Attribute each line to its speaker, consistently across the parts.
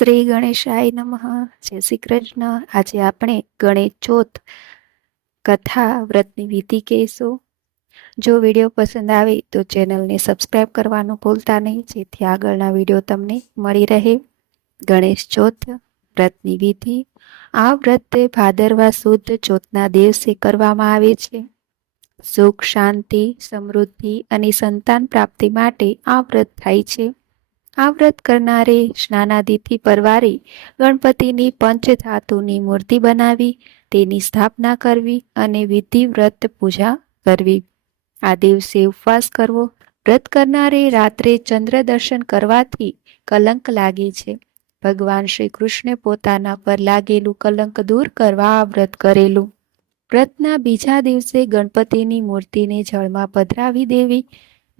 Speaker 1: શ્રી ગણેશાય નમઃ. જય શ્રી કૃષ્ણ. આજે આપણે ગણેશ ચોથ કથા વ્રતની વિધિ કહેશું. જો વીડિયો પસંદ આવે તો ચેનલને સબસ્ક્રાઈબ કરવાનું ભૂલતા નહીં. જેથી આગળના વીડિયો તમને મળી રહે. ગણેશ ચોથ વ્રતની વિધિ. આ વ્રત ભાદરવા શુદ્ધ ચોથના દિવસે કરવામાં આવે છે. સુખ, શાંતિ, સમૃદ્ધિ અને સંતાન પ્રાપ્તિ માટે આ વ્રત થાય છે. આ વ્રત કરનારે સ્નાનાદિથી પરવારી ગણપતિની પંચધાતુની મૂર્તિ બનાવી, તેની સ્થાપના કરવી અને વિધિવ્રત પૂજા કરવી. આ દિવસે ઉપવાસ કરવો. વ્રત કરનારે રાત્રે ચંદ્ર દર્શન કરવાથી કલંક લાગે છે. ભગવાન શ્રી કૃષ્ણે પોતાના પર લાગેલું કલંક દૂર કરવા આ વ્રત કરેલું. વ્રતના બીજા દિવસે ગણપતિની મૂર્તિને જળમાં પધરાવી દેવી.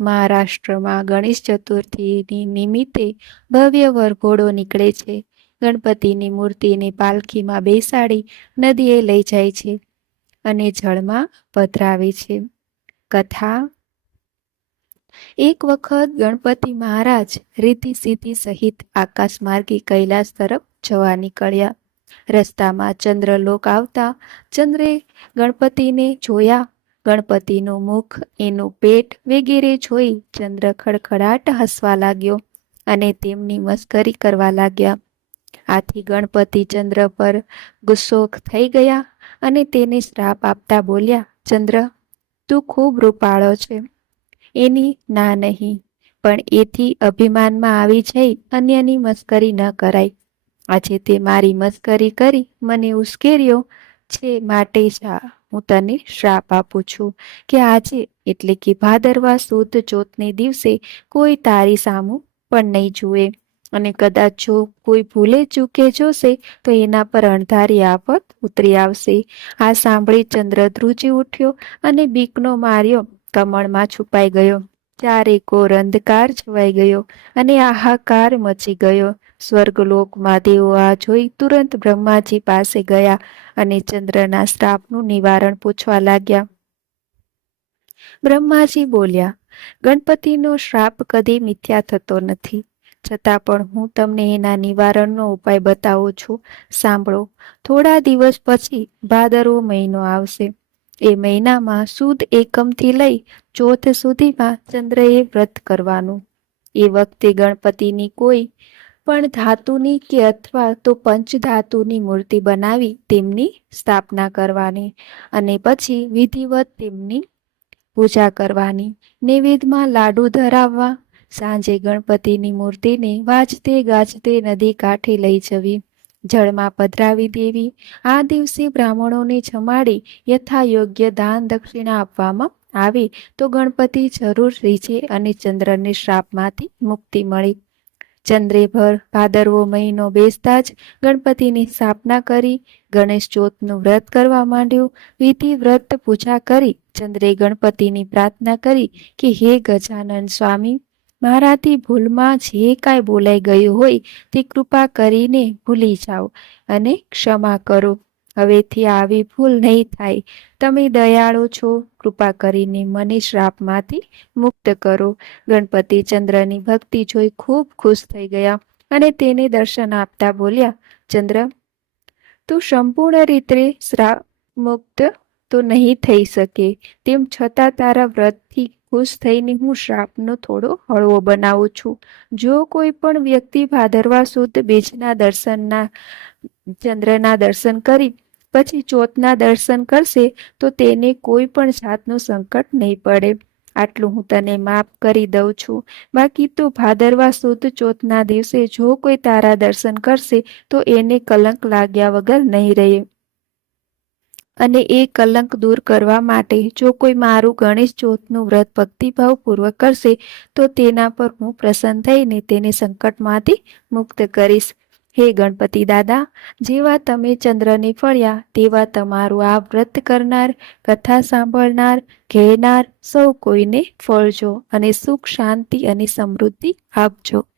Speaker 1: મહારાષ્ટ્રમાં ગણેશ ચતુર્થીની નિમિત્તે ભવ્ય વરઘોડો નીકળે છે. ગણપતિની મૂર્તિને પાલખીમાં બેસાડી નદીએ લઈ જાય છે અને જળમાં પધરાવે છે. કથા. એક વખત ગણપતિ મહારાજ રીતિ સિદ્ધિ સહિત આકાશ માર્ગે કૈલાસ તરફ જવા નીકળ્યા. રસ્તામાં ચંદ્રલોક આવતા ચંદ્રે ગણપતિને જોયા ગણપતિનું મુખ, એનું પેટ વગેરે જોઈ ચંદ્ર ખડખડાટ હસવા લાગ્યો અને તેમની મસ્કરી કરવા લાગ્યા. આથી ગણપતિ ચંદ્ર પર ગુસ્સો થઈ ગયા અને તેને શ્રાપ આપતા બોલ્યા, ચંદ્ર, તું ખૂબ રૂપાળો છે. એની ના નહીં, પણ એથી અભિમાનમાં આવી જઈ અન્યની મસ્કરી ન કરાય. આજે તે મારી મસ્કરી કરી મને ઉશ્કેર્યો છે, માટે જા. હું તને શ્રાપ આપું છું કે આજે, એટલે કે ભાદરવા સુદ ચોથને દિવસે, કોઈ તારી સામું પણ નહીં જુએ. અને કદાચ જો કોઈ ભૂલે ચૂકે જોશે, તો એના પર અણધારી આફત ઉતરી આવશે. આ સાંભળી ચંદ્ર ધ્રુજી ઉઠ્યો અને બીકનો માર્યો, કમળમાં છુપાઈ ગયો. ચારે કોર અંધકાર છવાઈ ગયો અને આહાકાર મચી ગયો. સ્વર્ગલોકમાં તેઓ આ જોઈ તુરંત બ્રહ્માજી પાસે ગયા અને ચંદ્રના શ્રાપનું નિવારણ પૂછવા લાગ્યા. બ્રહ્માજી બોલ્યા, ગણપતિનો શ્રાપ કદી મિથ્યા થતો નથી. છતાં પણ હું તમને એના નિવારણનો ઉપાય બતાવું છું. સાંભળો, થોડા દિવસ પછી ભાદરવો મહિનો આવશે. એ મહિનામાં સુદ એકમથી લઈ ચોથ સુધીમાં ચંદ્રએ વ્રત કરવાનું. એ વખતે ગણપતિની કોઈ પણ ધાતુની કે અથવા તો પંચધાતુની મૂર્તિ બનાવી તેમની સ્થાપના કરવાની અને પછી વિધિવત તેમની પૂજા કરવાની. નૈવેદ્યમાં લાડુ ધરાવવા સાંજે ગણપતિની મૂર્તિને વાજતે ગાજતે નદી કાંઠે લઈ જવી. જળમાં પધરાવી દેવી. આ દિવસે બ્રાહ્મણોને જમાડી યથા યોગ્ય દાન દક્ષિણા આપવામાં આવે. તો ગણપતિ જરૂર રીઝે અને ચંદ્રને શ્રાપમાંથી મુક્તિ મળી. ચંદ્રેભર ભાદરવો મહિનો બેસતા જ ગણપતિની સ્થાપના કરી. ગણેશ ચોથનું વ્રત કરવા માંડ્યું. વિધિ વ્રત પૂજા કરી. ચંદ્રે ગણપતિની પ્રાર્થના કરી કે, હે ગજાનન સ્વામી મારાથી ભૂલમાં જે કાંઈ બોલાઈ ગયું હોય તે કૃપા કરીને ભૂલી જાઓ અને ક્ષમા કરો. હવેથી આવી ભૂલ નહીં થાય. તમે દયાળો છો. કૃપા કરીને મને શ્રાપમાંથી મુક્ત કરો. ગણપતિ ચંદ્રની ભક્તિ જોઈ ખૂબ ખુશ થઈ ગયા અને તેને દર્શન આપતા બોલ્યા, ચંદ્ર, તું સંપૂર્ણ રીતે શ્રાપ મુક્ત તો નહીં થઈ શકે. તેમ છતાં તારા વ્રતથી ખુશ થઈને હું શ્રાપનો થોડો હળવો બનાવું છું. જો કોઈ પણ વ્યક્તિ ભાદરવા સુદ બીજના દર્શનના, ચંદ્રના દર્શન કરી, પછી ચોથના દર્શન કરશે, તો તેને કોઈ પણ જાતનું સંકટ નહીં પડે. આટલું હું તને માફ કરી દઉં છું. બાકી તો ભાદરવા સુદ ચોથના દિવસે જો કોઈ તારા દર્શન કરશે, તો એને કલંક લાગ્યા વગર નહીં રહે. અને એ કલંક દૂર કરવા માટે જો કોઈ મારું ગણેશ ચોથનું વ્રત ભક્તિભાવપૂર્વક કરશે, તો તેના પર હું પ્રસન્ન થઈને તેને સંકટમાંથી મુક્ત કરીશ. હે ગણપતિ દાદા, જેવા તમે ચંદ્રને ફળ્યા, તેવા તમારું આ વ્રત કરનાર, કથા સાંભળનાર, કહેનાર સૌ કોઈને ફળજો અને સુખ, શાંતિ અને સમૃદ્ધિ આપજો.